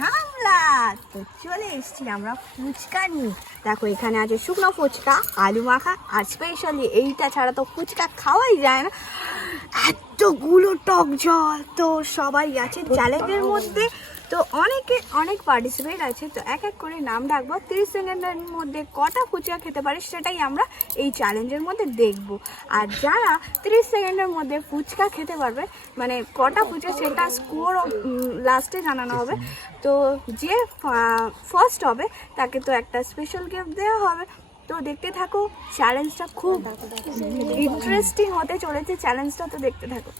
হামলা। চলে এসেছি আমরা ফুচকা নিয়ে। দেখো, এখানে আছে শুকনো ফুচকা, আলু মাখা, আর স্পেশালি এইটা ছাড়া তো ফুচকা খাওয়াই যায় না। এতগুলো টক জল তো সবাই আছে চ্যালেঞ্জের মধ্যে। তো অনেকে অনেক পার্টিসিপেট আছে, তো এক এক করে নাম ডাকবো তিরিশ সেকেন্ডের মধ্যে কটা ফুচকা খেতে পারে সেটাই আমরা এই চ্যালেঞ্জের মধ্যে দেখব। আর যারা তিরিশ সেকেন্ডের মধ্যে ফুচকা খেতে পারবে মানে কটা ফুচকা সেটা স্কোর লাস্টে জানানো হবে। তো যে ফার্স্ট হবে, তাকে তো একটা স্পেশাল গিফট দেওয়া হবে। তো দেখতে থাকো চ্যালেঞ্জটা খুব ইন্টারেস্টিং হতে চলেছে চ্যালেঞ্জটা তো দেখতে থাকো।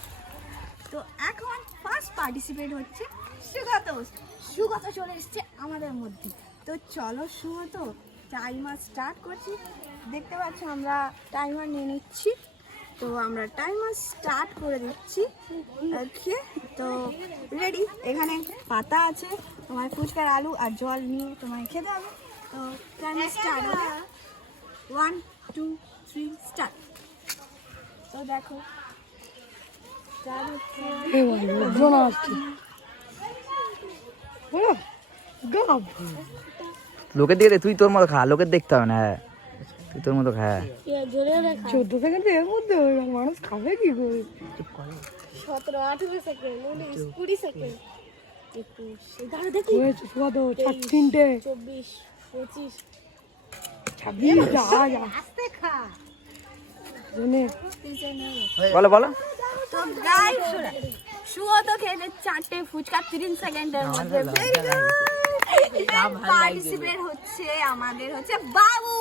তো এখন ফার্স্ট পার্টিসিপেট হচ্ছে সুগত সুগত চলে এসছে আমাদের মধ্যে। তো চলো সুগত টাইমার স্টার্ট করছি। দেখতে পাচ্ছ আমরা টাইমার নিয়ে নিচ্ছি। তো আমরা টাইমার স্টার্ট করে দিচ্ছি। ওকে তো রেডি এখানে পাতা আছে, তোমার ফুচকার আলু আর জল নিয়ে তোমায় খেতে হবে। তো timer start one two three start তো দেখো। হচ্ছে। লোকের দিকে দে, তুই তোর মতো খা লোকের দেখতে হবে না হ্যাঁ। তুই তোর মতো খা চোদ্দ সেকেন্ড এর মধ্যে মানুষ খাবে কি করে? সতেরো আঠেরো সেকেন্ড উনিশ কুড়ি সেকেন্ড তিনটে। চব্বিশ পঁচিশ। ছাব্বিশ বলো বলো। শুয়ো তো খেলে চারটে ফুচকা তিরিশ সেকেন্ডের মধ্যে পার্টিসিপেট হচ্ছে আমাদের হচ্ছে বাবু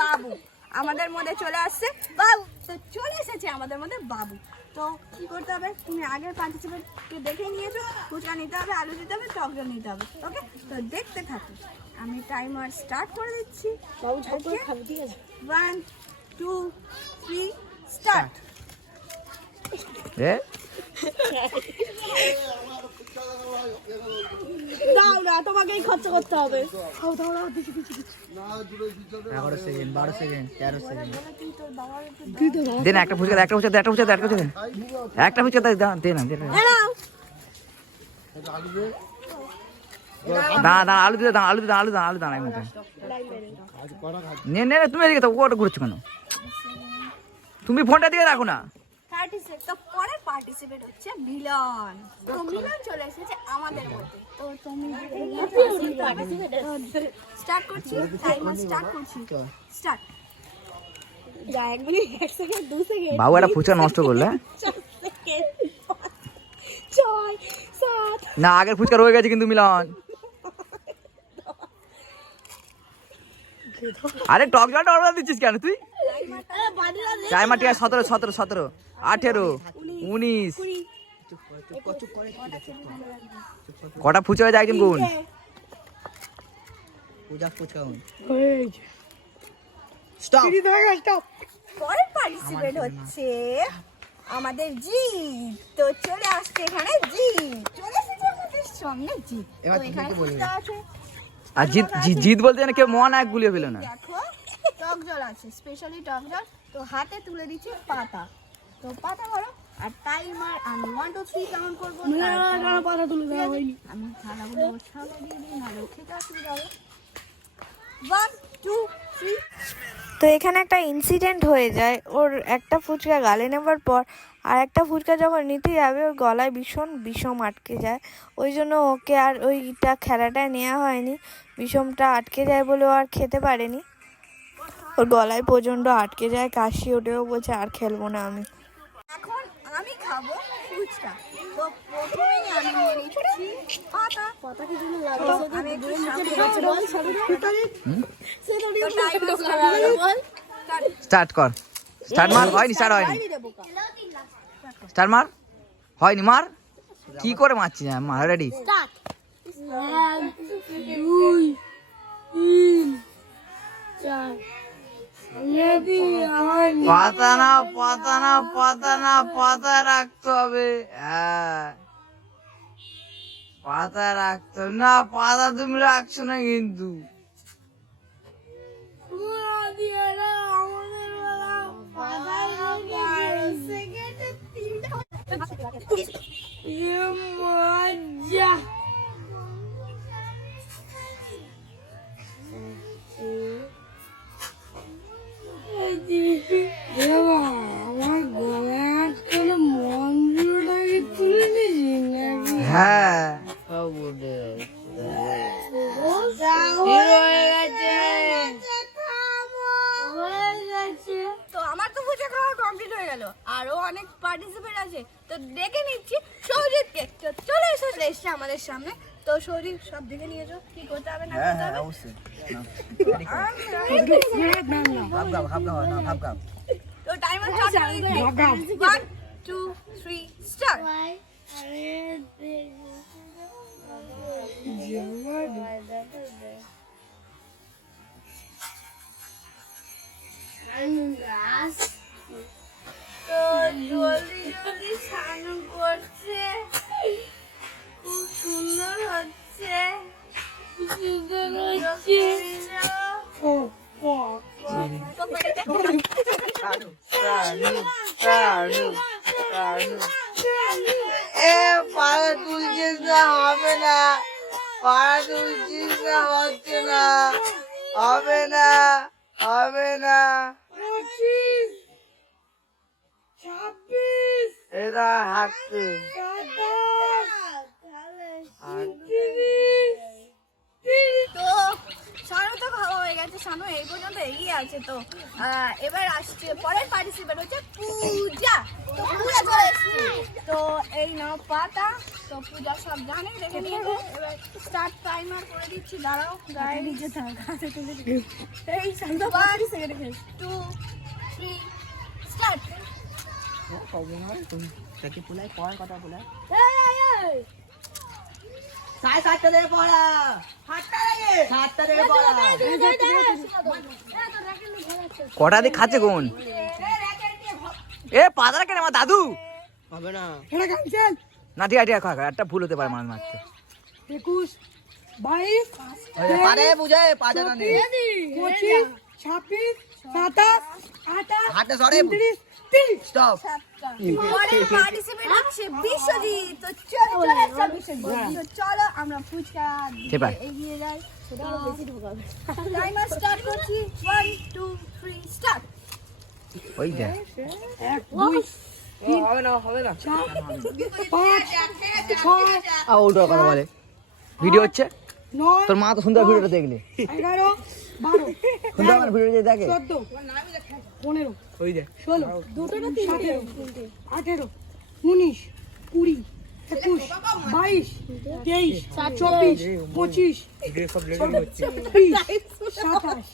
বাবু আমাদের মধ্যে চলে আসছে বাবু তো চলে এসেছে আমাদের মধ্যে বাবু তো কি করতে হবে তুমি আগের পার্টিসিপেটকে দেখে নিয়েছো ফুচকা নিতে হবে আলু দিতে হবে টক জল নিতে হবে ওকে তো দেখতে থাকো আমি টাইমার স্টার্ট করে দিচ্ছি বাবু ঠিক আছে ওয়ান টু থ্রি স্টার্ট দাও না তোমাকেই খরচা করতে হবে। এগারো সেকেন্ড বারো সেকেন্ড তেরো সেকেন্ড তুই তো ধর। দে না একটা ফুচকা একটা ফুচকা একটা ফুচকা একটা ফুচকা একটা দাঁড়া দাঁড়া আলু দিতে দাঁড়া আলু দিতে আলু দাঁড়া আলু দাঁড়া মতো নে নে নে, তুমি এদিকে তো ওটা ঘুরছো কেন? তুমি ফোনটা দিয়ে রাখো না। পার্টিসিপেট হচ্ছে মিলন। তো মিলন চলে এসেছে আমাদের মধ্যে। তো তুমি স্টার্ট করছি? টাইমার স্টার্ট করছি। স্টার্ট যা এক মিনিট এক সেকেন্ড দু সেকেন্ড বাবু একটা ফুচকা নষ্ট করলে? হ্যাঁ? চার সেকেন্ড ছয় সাত। না আগের ফুচকা রয়ে গেছে কিন্তু মিলন। আরে টক জলটা অর্ডার দিচ্ছিস কেন তুই? টাইমার সতেরো সতেরো সতেরো আঠেরো। উনিশ। কটা ফুচকা হয়েছে একজন গুণ হয়ে। পরের পার্টিসিপেট হচ্ছে আমাদের জি তো চলে আসছে এখানে জি চলে এসেছে আমাদের সামনে জি তো এখানে ফুচকা আছে। আর জিত জি- জিত বলতে যেন কেউ মহানায়ক গুলিয়ে ফেলো না। দেখো টক জল আছে স্পেশালি টক জল তো হাতে তুলে দিচ্ছি পাতা। তো পাতা করো আর টাইমার আমি ওয়ান টু থ্রি কাউন্ট করব না, না, না, পাতা তুলে দেওয়া হয়নি। আমি থালাগুলো ছাড়া দিয়ে দিই নাহলে খেতে অসুবিধা হবে ওয়ান টু থ্রি তো এখানে একটা ইনসিডেন্ট হয়ে যায় ওর একটা ফুচকা গালে নেবার পর আর একটা ফুচকা যখন নিতে যাবে ওর গলায় ভীষণ বিষম আটকে যায়। ওই জন্য ওকে আর ওইটা খেলাটা নেওয়া হয়নি বিষমটা আটকে যায় বলে ও আর খেতে পারেনি। ওর গলায় প্রচণ্ড আটকে যায় কাশি ওঠেও বলছে আর খেলব না আমি। আমি খাব ফুচকা। তো প্রথমেই আমি নিয়ে নিচ্ছি পাতা। পাতাকে জন্য আমি একটু বল স্টার্ট কর। স্টার্ট মার হয়নি স্টার্ট হয়নি। স্টার্ট মার হয়নি মার। কি করে মারছিস হ্যাঁ, মার রেডি পাতা না পাতা না পাতা না পাতা রাখতে হবে। হ্যাঁ। পাতা রাখতো না পাতা তুমি রাখছো না কিন্তু। আমার হয়ে গেল আরও অনেক পার্টিসিপেট আছে। তো দেখে নিচ্ছি সৌজিৎকে তো চলে এসে চলে এসছে আমাদের সামনে। তো সৌজিৎ সব দেখে নিয়ে যাও। কি করতে হবে না করতে হবে? গাব না ভাব গাব তো টাইমার স্টার্ট করে দিচ্ছি। 1 2 3 স্টার্ট তো জলদি জলদি স্নান করছে। খুব সুন্দর হচ্ছে। সুন্দর হচ্ছে এ, পাড়া তুলছিস না, হবে না। পাড়া তুলছিস না, হচ্ছে না। হবে না হবে না। এটা হাঁটতে। হয়ে সানু এই পর্যন্ত এগিয়ে আছে তো। এবার আসছে পরের পার্টিসিপেট হচ্ছে পূজা। তো পূজা চলে এসছে। তো এই নাও পাতা তো পূজা সব জানে দেখে নিয়েছে এবার স্টার্ট টাইমার করে দিচ্ছি দাঁড়াও গায়ে নিচে এই শান্ত ওয়ান টু থ্রি স্টার্ট তাকে পুলাই পড়ার কথা বলে এই এই সাড়ে সাতটা থেকে পড়া সাতটা থেকে পড়া কটা দিয়ে খাচ্ছে কোন? এ পাতারা কেন আমার দাদু। হবে না ঠিক আছে একটা ভুল হতে পারে মাঝে মাঝে একুশ বাইশ পারে বুঝায় পাতাটা নেই পঁচিশ ছাব্বিশ সাতাশ আঠাশ উনত্রিশ তিরিশ স্টপ পরের পার্টিসিপেট হচ্ছে বিশ্বজিৎ। তো চলো চলো একটা বিশ্বজিৎ। তো চলো আমরা ফুচকা এগিয়ে যাই। টাইমার স্টার্ট করছি। ওয়ান টু থ্রি স্টার্ট ওই দেখ এক দুই হবে না হবে না। পাঁচ উল্টো কথা বলে। ভিডিও হচ্ছে? তোর মা তো সুন্দর ভিডিওটা দেখলে। এগারো বারো। আমার ভিডিও দেখে। চোদ্দ। পনেরো। ওই দেখ ষোলো। সতেরো। আঠেরো। উনিশ। কুড়ি। একুশ। বাইশ। তেইশ। চব্বিশ। পঁচিশ। সাতাশ।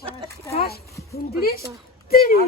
আঠাশ উনত্রিশ। তিরিশ।